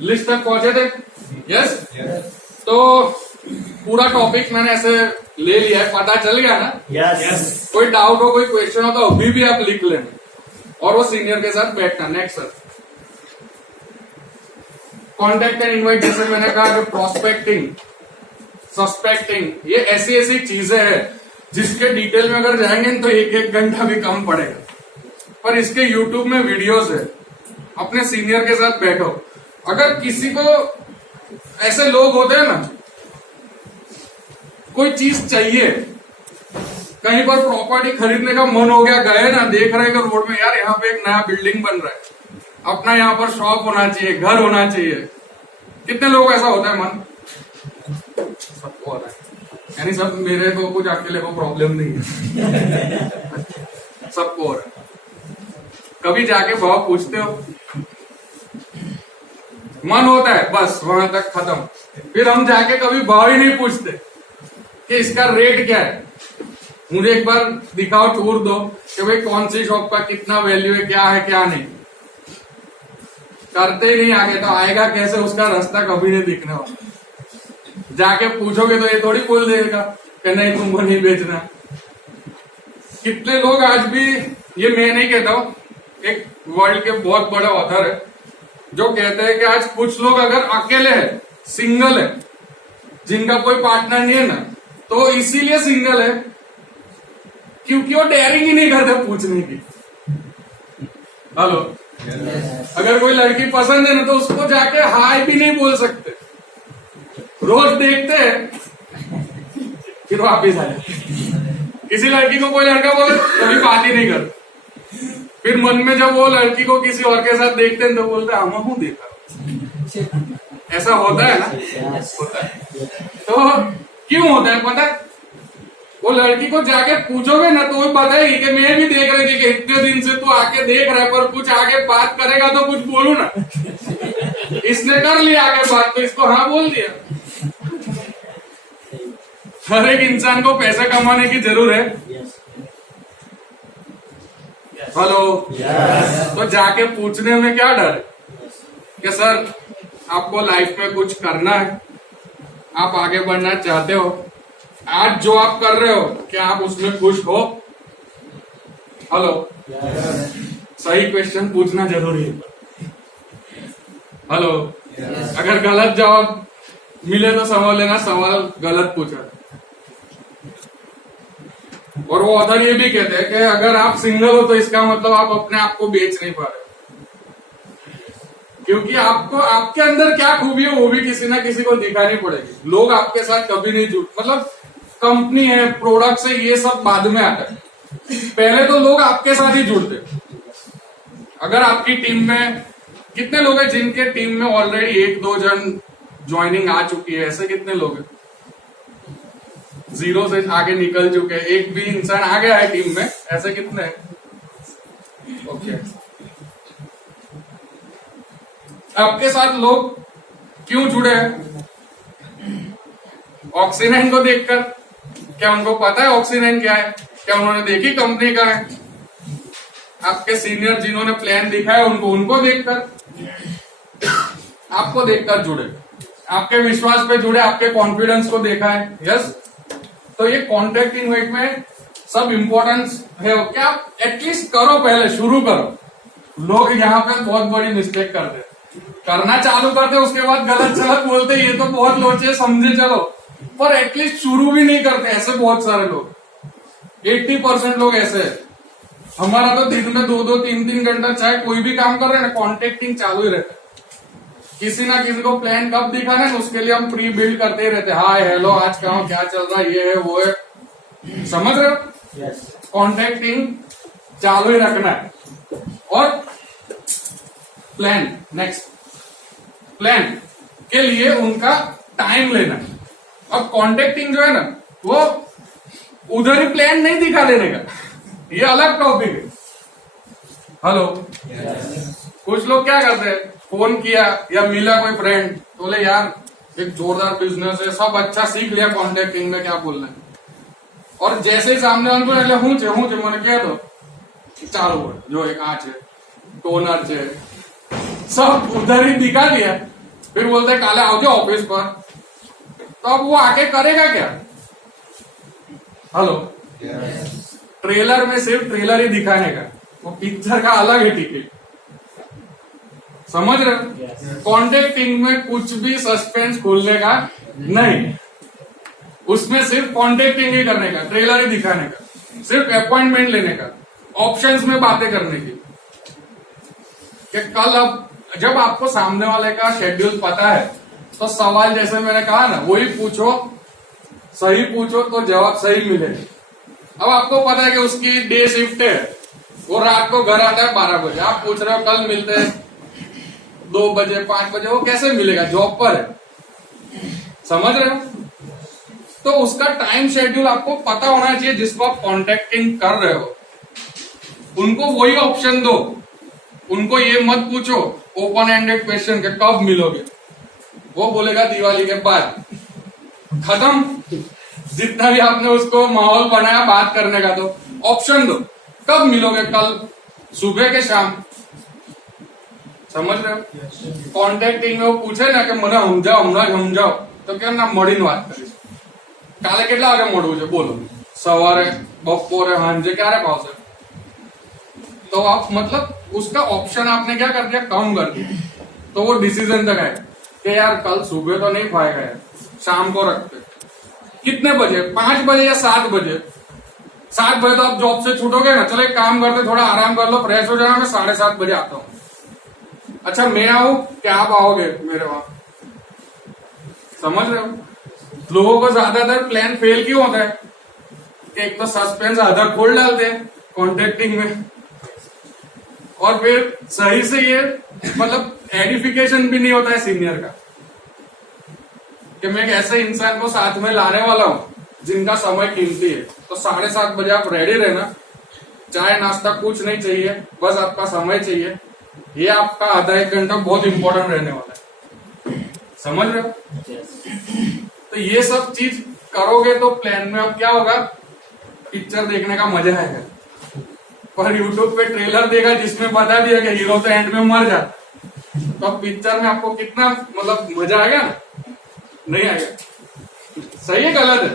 List तक पहुंचे थे? यस। तो पूरा टॉपिक मैंने ऐसे ले लिया है, पता चल गया ना? यस। कोई डाउट हो, कोई क्वेश्चन हो तो अभी भी आप लिख लेना और वो सीनियर के साथ बैठना। Next sir, contact and invite. जैसे मैंने कहा कि प्रोस्पेक्टिंग, सस्पेक्टिंग, ये ऐसी ऐसी चीजें हैं जिसके डिटेल में अगर जाएंगे तो एक एक घंटा भी कम पड़ेगा, पर इसके यूट्यूब में वीडियोस है। अपने सीनियर के साथ बैठो। अगर किसी को, ऐसे लोग होते हैं ना, कोई चीज चाहिए, कहीं पर प्रॉपर्टी खरीदने का मन हो गया, गए ना, देख रहे हैं रोड में, यार यहाँ पे एक नया बिल्डिंग बन रहा है, अपना यहाँ पर शॉप होना चाहिए, घर होना चाहिए। कितने लोग ऐसा होता है मन? सबको होता है, यानी सब, मेरे को कुछ अकेले को प्रॉब्लम नहीं है, सबको हो रहा है। कभी जाके भाव पूछते हो? मन होता है बस वहां तक खत्म। फिर हम जाके कभी भाव ही नहीं पूछते कि इसका रेट क्या है, मुझे एक बार दिखाओ, टूर दो कि भाई कौन सी शॉप का कितना वैल्यू है, क्या नहीं। करते ही नहीं आगे, तो आएगा कैसे? उसका रास्ता कभी नहीं दिखने वाला। जाके पूछोगे तो ये थोड़ी बोल देगा कि नहीं तुमको नहीं बेचना। कितने लोग आज भी, ये मैं नहीं कहता हूं, एक वर्ल्ड के बहुत बड़े ऑथर है जो कहते हैं कि आज कुछ लोग अगर अकेले हैं, सिंगल है, जिनका कोई पार्टनर नहीं है ना, तो इसीलिए सिंगल है क्योंकि वो डेयरिंग ही नहीं करते पूछने की। हेलो, अगर कोई लड़की पसंद है ना, तो उसको जाके हाय भी नहीं बोल सकते। रोज देखते हैं फिर वापिस आ जाए। किसी लड़की को कोई लड़का बोले कभी बात ही नहीं करते, फिर मन में जब वो लड़की को किसी और के साथ देखते हैं तो बोलते हैं हम हूं देखा। ऐसा होता है ना? होता है। तो क्यों होता है पता है? वो लड़की को जाके पूछोगे ना तो वो बताएगी कि मैं भी देख रही थी कि इतने दिन से तू आके देख रहा है, पर कुछ आगे बात करेगा तो कुछ बोलू ना। इसने कर लिया आगे बात तो इसको हाँ बोल दिया। हर एक इंसान को पैसा कमाने की जरूरत है। हेलो, तो जाके पूछने में क्या डर है कि सर आपको लाइफ में कुछ करना है, आप आगे बढ़ना चाहते हो, आज जो आप कर रहे हो क्या आप उसमें खुश हो? हेलो, सही क्वेश्चन पूछना जरूरी है। हेलो, अगर गलत जवाब मिले तो समझ लेना सवाल गलत पूछा। और वो ऑथर ये भी कहते हैं कि अगर आप सिंगल हो तो इसका मतलब आप अपने आप को बेच नहीं पा रहे, क्योंकि आपको आपके अंदर क्या खूबी है वो भी किसी ना किसी को दिखानी पड़ेगी। लोग आपके साथ कभी नहीं जुड़, मतलब कंपनी है, प्रोडक्ट्स है, ये सब बाद में आता है, पहले तो लोग आपके साथ ही जुड़ते। अगर आपकी टीम में कितने लोग हैं जिनके टीम में ऑलरेडी 1-2 जन ज्वाइनिंग आ चुकी है? ऐसे कितने लोग हैं जीरो से आगे निकल चुके हैं? एक भी इंसान आ गया है टीम में, ऐसे कितने हैं? ओके। आपके साथ लोग क्यों जुड़े हैं? ऑक्सीजन को देखकर। क्या उनको पता है ऑक्सीजन क्या है? क्या उन्होंने देखी कंपनी का है? आपके सीनियर जिन्होंने प्लान दिखाया उनको देखकर, आपको देखकर जुड़े, आपके विश्वास पे जुड़े, आपके कॉन्फिडेंस को देखा है। यस। तो ये कॉन्टेक्ट इनवाइट में सब इंपॉर्टेंस है क्या? एटलीस्ट करो, पहले शुरू करो। लोग यहाँ पे बहुत बड़ी मिस्टेक करते, करना चालू करते, उसके बाद गलत सलत बोलते, ये तो बहुत लोचे समझे चलो, पर एटलीस्ट शुरू भी नहीं करते। ऐसे बहुत सारे लोग, 80% लोग ऐसे है। हमारा तो दिन में 2-2, 3-3 घंटा चाहे कोई भी काम कर रहे हैं ना, कॉन्टेक्टिंग चालू ही रहता है। किसी ना किसी को प्लान कब दिखाना है उसके लिए हम प्री बिल्ड करते ही रहते हैं। हाय हेलो, आज कहाँ क्या चल रहा है, ये है वो है, समझ रहे हो? कॉन्टेक्टिंग चालू ही रखना है। और प्लान, नेक्स्ट प्लान के लिए उनका टाइम लेना। अब कॉन्टेक्टिंग जो है ना, वो उधर ही प्लान नहीं दिखा देने का, ये अलग टॉपिक है। हेलो, कुछ लोग क्या करते हैं, फोन किया या मिला कोई फ्रेंड तो बोले यार एक जोरदार बिजनेस है, सब अच्छा सीख लिया कॉन्टेक्टिंग में, क्या बोलना है, और जैसे ही सामने उनको हूँ मैंने क्या तो चालू है जो एक आँच है, टोनर है, सब उधर ही दिखा दिया। फिर बोलते हैं काले आओ जाओ ऑफिस पर, तो अब वो आके करेगा क्या? हेलो, ट्रेलर में सिर्फ ट्रेलर ही दिखाने का, वो पिक्चर का अलग है टिकट, समझ रहे? कॉन्टेक्टिंग में कुछ भी सस्पेंस खोलने का नहीं, उसमें सिर्फ कॉन्टेक्टिंग ही करने का, ट्रेलर ही दिखाने का, सिर्फ अपॉइंटमेंट लेने का, ऑप्शंस में बातें करने की। कि कल अब जब आपको सामने वाले का शेड्यूल पता है तो सवाल जैसे मैंने कहा ना, वही पूछो, सही पूछो तो जवाब सही मिलेगा। अब आपको पता है कि उसकी डे शिफ्ट है, वो रात को घर आता है 12 बजे, आप पूछ रहे हो कल मिलते हैं 2 बजे 5 बजे, वो कैसे मिलेगा? जॉब पर है, समझ रहे हो? तो उसका टाइम शेड्यूल आपको पता होना चाहिए, जिसको आप कॉन्टेक्टिंग कर रहे हो उनको वही ऑप्शन दो, उनको ये मत पूछो ओपन एंडेड क्वेश्चन के कब मिलोगे, वो बोलेगा दिवाली के बाद, खत्म। जितना भी आपने उसको माहौल बनाया बात करने का, तो ऑप्शन दो, कब मिलोगे? कल सुबह के शाम, समझ रहे हो? कॉन्टेक्टिंग में वो पूछे ना कि મને સમજાવો તો કેમ ના મળીને વાત કરીશ, કાલે કેટલા વાગે મળવું છે બોલો, સવારે બપોરે સાંજે ક્યારે ભાવશે? तो आप मतलब उसका ऑप्शन आपने क्या कर दिया, कम कर दिया, तो वो डिसीजन तक आए कि यार कल सुबह तो नहीं खाएगा यार, शाम को रखते। कितने बजे? 5 बजे या 7 बजे? 7 बजे तो आप जॉब से छूटोगे ना, चलो एक काम करते, थोड़ा आराम कर लो, फ्रेश हो जाना, मैं 7:30 बजे आता हूँ। अच्छा मैं आऊं क्या आप आओगे मेरे वहां? समझ रहे हो? लोगों को ज्यादातर प्लान फेल क्यों होता है कि एक तो सस्पेंस आधा खोल डालते हैं कॉन्टेक्टिंग में, और फिर सही से ये मतलब एडिफिकेशन भी नहीं होता है सीनियर का कि मैं एक ऐसे इंसान को साथ में लाने वाला हूं जिनका समय कीमती है, तो 7:30 बजे आप रेडी रहना, चाय नाश्ता कुछ नहीं चाहिए, बस आपका समय चाहिए। ये आपका आधा 1 घंटा बहुत इंपॉर्टेंट रहने वाला है, समझ रहे हो? तो ये सब चीज करोगे तो प्लान में अब क्या होगा, पिक्चर देखने का मजा आएगा। पर यूट्यूब पे ट्रेलर देखा जिसमें बता दिया कि हीरो तो एंड में मर जाता, तो अब पिक्चर में आपको कितना मतलब मजा आएगा? नहीं आएगा। सही है गलत है?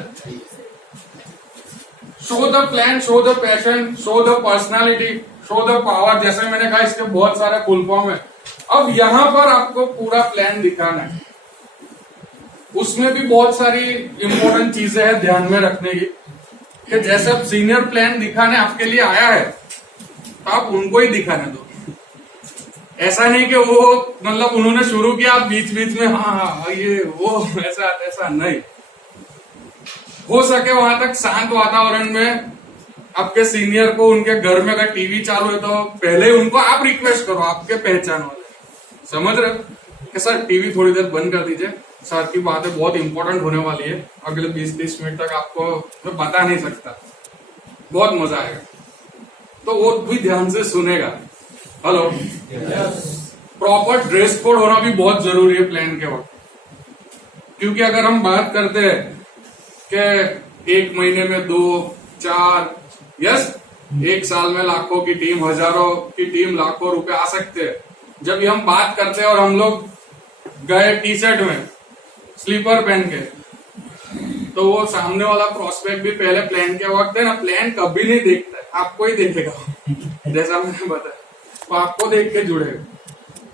Show the plan, show the passion, show the personality, show the power, जैसे मैंने कहा इसके बहुत सारे फुल फॉर्म है। अब यहां पर आपको पूरा प्लान दिखाना है, उसमें भी बहुत सारी इंपॉर्टेंट चीजें हैं ध्यान में रखने की, कि जैसे अब सीनियर प्लान दिखाने आपके लिए आया है तो आप उनको ही दिखाने दो। ऐसा नहीं कि वो मतलब उन्होंने शुरू किया, आप बीच बीच में हाँ ये वो ऐसा नहीं। हो सके वहां तक शांत वातावरण में आपके सीनियर को, उनके घर में अगर टीवी चालू है तो पहले उनको आप रिक्वेस्ट करो, आपके पहचान वाले, समझ रहे हो? कि सर टीवी थोड़ी देर बंद कर दीजिए, सर की बातें बहुत इंपॉर्टेंट होने वाली है, अगले 20-30 मिनट तक आपको मैं बता नहीं सकता, बहुत मजा आएगा। तो वो भी ध्यान से सुनेगा। हेलो, प्रॉपर ड्रेस कोड होना भी बहुत जरूरी है प्लान के वक्त, क्योंकि अगर हम बात करते हैं कि 1 महीने में 2-4 1 साल में लाखों की टीम, हजारों की टीम, लाखों रुपए आ सकते हैं, जब ये हम बात करते हैं और हम लोग गए टी शर्ट में स्लीपर पहन के, तो वो सामने वाला प्रोस्पेक्ट भी पहले प्लान के वक्त है ना, प्लान कभी नहीं देखता है, आपको ही देखेगा जैसा मैंने बताया, वो आपको देख के जुड़ेगा।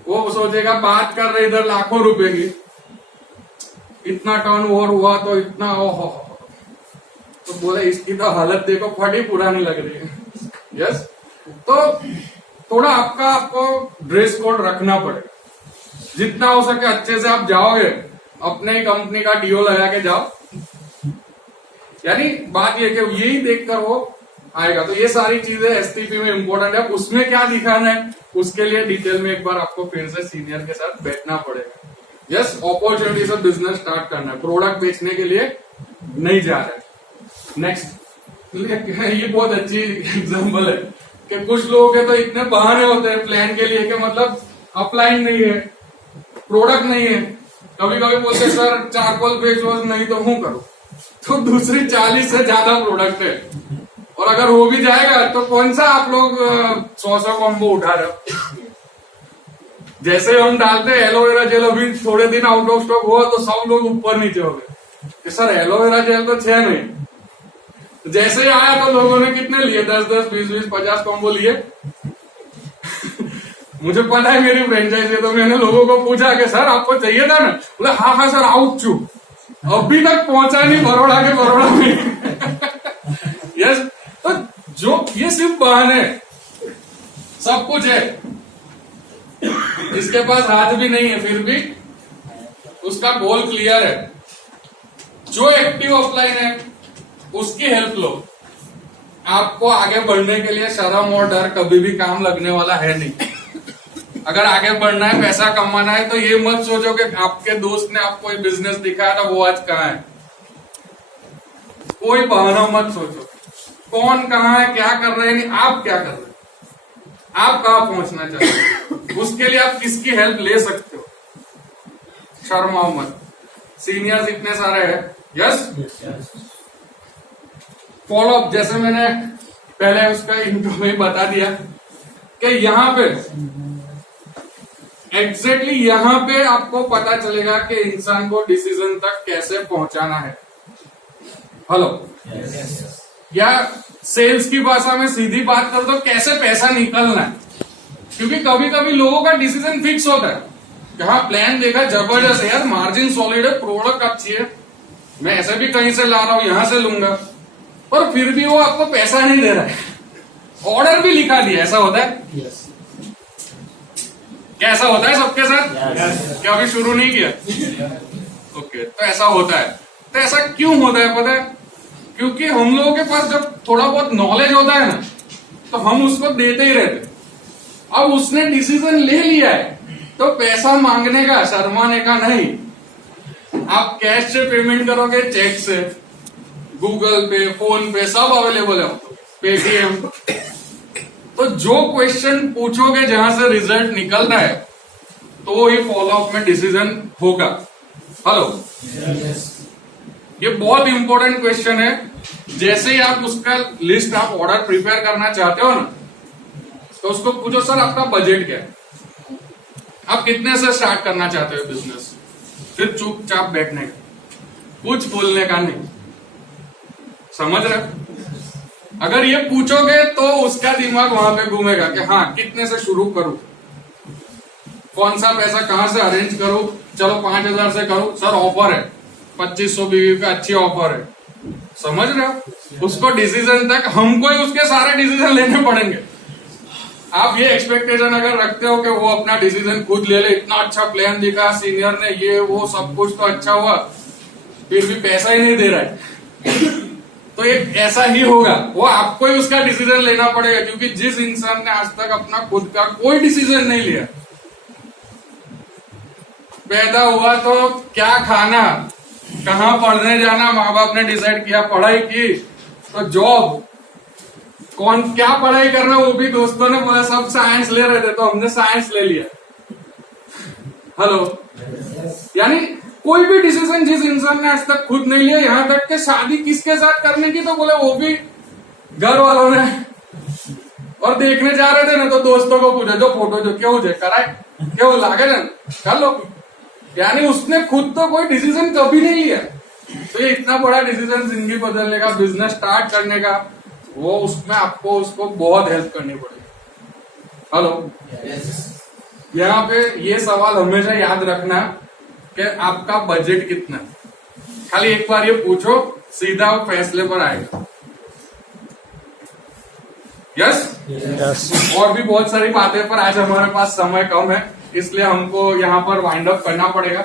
वो सोचेगा बात कर रहे इधर लाखों रुपए की, इतना टर्न ओवर हुआ तो इतना, ओहो, तो बोले इसकी तो हालत देखो फटी पुरानी लग रही है। यस, तो थोड़ा आपको ड्रेस कोड रखना पड़ेगा, जितना हो सके अच्छे से आप जाओगे, अपने ही कंपनी का डीओ लगा के जाओ, यानी बात ये कि यही देखकर वो आएगा। तो ये सारी चीजें एसटीपी में इंपॉर्टेंट है, उसमें क्या दिखाना है उसके लिए डिटेल में एक बार आपको फिर से सीनियर के साथ बैठना पड़ेगा। यस, अपॉर्चुनिटी से बिजनेस स्टार्ट करना है, प्रोडक्ट बेचने के लिए नहीं जा रहे। नेक्स्ट, ये बहुत अच्छी एग्जाम्पल है कि कुछ लोगों के तो इतने बहाने होते हैं प्लान के लिए कि मतलब अपलाइन नहीं है, प्रोडक्ट नहीं है, कभी कभी बोलते सर चारकोल फेस वॉश नहीं तो हूं करूं, तो दूसरी 40 से ज्यादा प्रोडक्ट है, और अगर हो भी जाएगा तो कौन सा आप लोग 100 कॉम्बो उठा रहे हो? जैसे हम डालते हैं एलोवेरा जेल, अभी थोड़े दिन आउट ऑफ स्टॉक हुआ तो सब लोग ऊपर नीचे हो गए कि सर एलोवेरा जेल तो छह नहीं। जैसे ही आया तो लोगों ने कितने लिए, 10-10, 20-20, 50 कॉम्बो लिए। मुझे पता है मेरी फ्रेंचाइजी है, तो मैंने लोगों को पूछा कि सर आपको चाहिए था ना? बोले हाँ सर आउट चू, अभी तक पहुंचा नहीं बड़ौदा के बड़ौदा में। यस, तो जो ये सिर्फ बहाने, सब कुछ है, जिसके पास हाथ भी नहीं है फिर भी उसका गोल क्लियर है। जो एक्टिव ऑफलाइन है उसकी हेल्प लो। आपको आगे बढ़ने के लिए शर्म और डर कभी भी काम लगने वाला है नहीं। अगर आगे बढ़ना है, पैसा कमाना है, तो ये मत सोचो कि आपके दोस्त ने आपको एक बिजनेस दिखाया था वो आज कहाँ है। कोई बहाना मत सोचो, कौन कहाँ है, क्या कर रहे हैं, नहीं, आप क्या कर रहे हैं, आप कहाँ पहुंचना चाहते हो, उसके लिए आप किसकी हेल्प ले सकते हो। शर्माओ मत, सीनियर्स इतने सारे हैं। यस, फॉलो अप, जैसे मैंने पहले उसका इंट्रो में बता दिया कि यहाँ पे एग्जैक्टली यहाँ पे आपको पता चलेगा कि इंसान को डिसीजन तक कैसे पहुंचाना है। हेलो, या सेल्स की भाषा में सीधी बात कर दो, कैसे पैसा निकलना है। क्योंकि कभी कभी लोगों का डिसीजन फिक्स होता है कि हाँ प्लान देखा जबरदस्त है यार, मार्जिन सॉलिड है, प्रोडक्ट अच्छी है, मैं ऐसे भी कहीं से ला रहा हूं, यहां से लूंगा, पर फिर भी वो आपको पैसा नहीं दे रहा है। ऑर्डर भी लिखा दिया, ऐसा होता है। कैसा होता है सबके साथ? क्या अभी शुरू नहीं किया? ओके, तो ऐसा होता है। तो ऐसा क्यों होता है पता है? क्योंकि हम लोगों के पास जब थोड़ा बहुत नॉलेज होता है ना, तो हम उसको देते ही रहते। अब उसने डिसीजन ले लिया है तो पैसा मांगने का, शर्माने का नहीं। आप कैश से पेमेंट करोगे, चेक से, गूगल पे, फोन पे, सब अवेलेबल है, पेटीएम। तो जो क्वेश्चन पूछोगे जहां से रिजल्ट निकलता है, तो ही फॉलो अप में डिसीजन होगा। हेलो, ये बहुत इंपॉर्टेंट क्वेश्चन है। जैसे ही आप उसका लिस्ट, आप ऑर्डर प्रिपेयर करना चाहते हो ना, तो उसको पूछो सर आपका बजट क्या है, आप कितने से स्टार्ट करना चाहते हो बिजनेस। फिर चुपचाप बैठने का, कुछ बोलने का नहीं। समझ रहे? अगर ये पूछोगे तो उसका दिमाग वहां पे घूमेगा कि हाँ कितने से शुरू करूं, कौन सा पैसा कहां से अरेंज करूं, चलो 5,000 से करूं, सर ऑफर है 2500 बीवी पे, अच्छी ऑफर है। समझ रहे हो? उसको डिसीजन तक हमको ही उसके सारे डिसीजन लेने पड़ेंगे। आप ये एक्सपेक्टेशन अगर रखते हो कि वो अपना डिसीजन खुद ले ले, इतना अच्छा प्लान दिखा सीनियर ने, ये वो सब कुछ तो अच्छा हुआ, फिर भी पैसा ही नहीं दे रहा है, तो ये ऐसा ही होगा। वो आपको ही उसका डिसीजन लेना पड़ेगा, क्योंकि जिस इंसान ने आज तक अपना खुद का कोई डिसीजन नहीं लिया, पैदा हुआ तो क्या खाना, कहाँ पढ़ने जाना, माँ बाप ने डिसाइड किया, पढ़ाई की तो जॉब, कौन क्या पढ़ाई करना वो भी दोस्तों ने बोला, सब साइंस ले रहे थे तो हमने साइंस ले लिया। हेलो, यानी कोई भी डिसीजन जिस इंसान ने आज तक खुद नहीं लिया, यहां तक कि शादी किसके साथ करने की तो बोले वो भी घर वालों ने, और देखने जा रहे थे ना तो दोस्तों को पूछा, जो फोटो जो क्यों जे कराए, क्यों लागे ना कर लो। यानी उसने खुद तो कोई डिसीजन कभी नहीं लिया। तो ये इतना बड़ा डिसीजन जिंदगी बदलने का, बिजनेस स्टार्ट करने का, वो उसमें आपको उसको बहुत हेल्प करनी पड़ेगी। हेलो, यहाँ पे ये सवाल हमेशा याद रखना कि आपका बजट कितना है। खाली एक बार ये पूछो, सीधा फैसले पर आएगा। यस, और भी बहुत सारी बातें, पर आज हमारे पास समय कम है, इसलिए हमको यहाँ पर वाइंड अप करना पड़ेगा।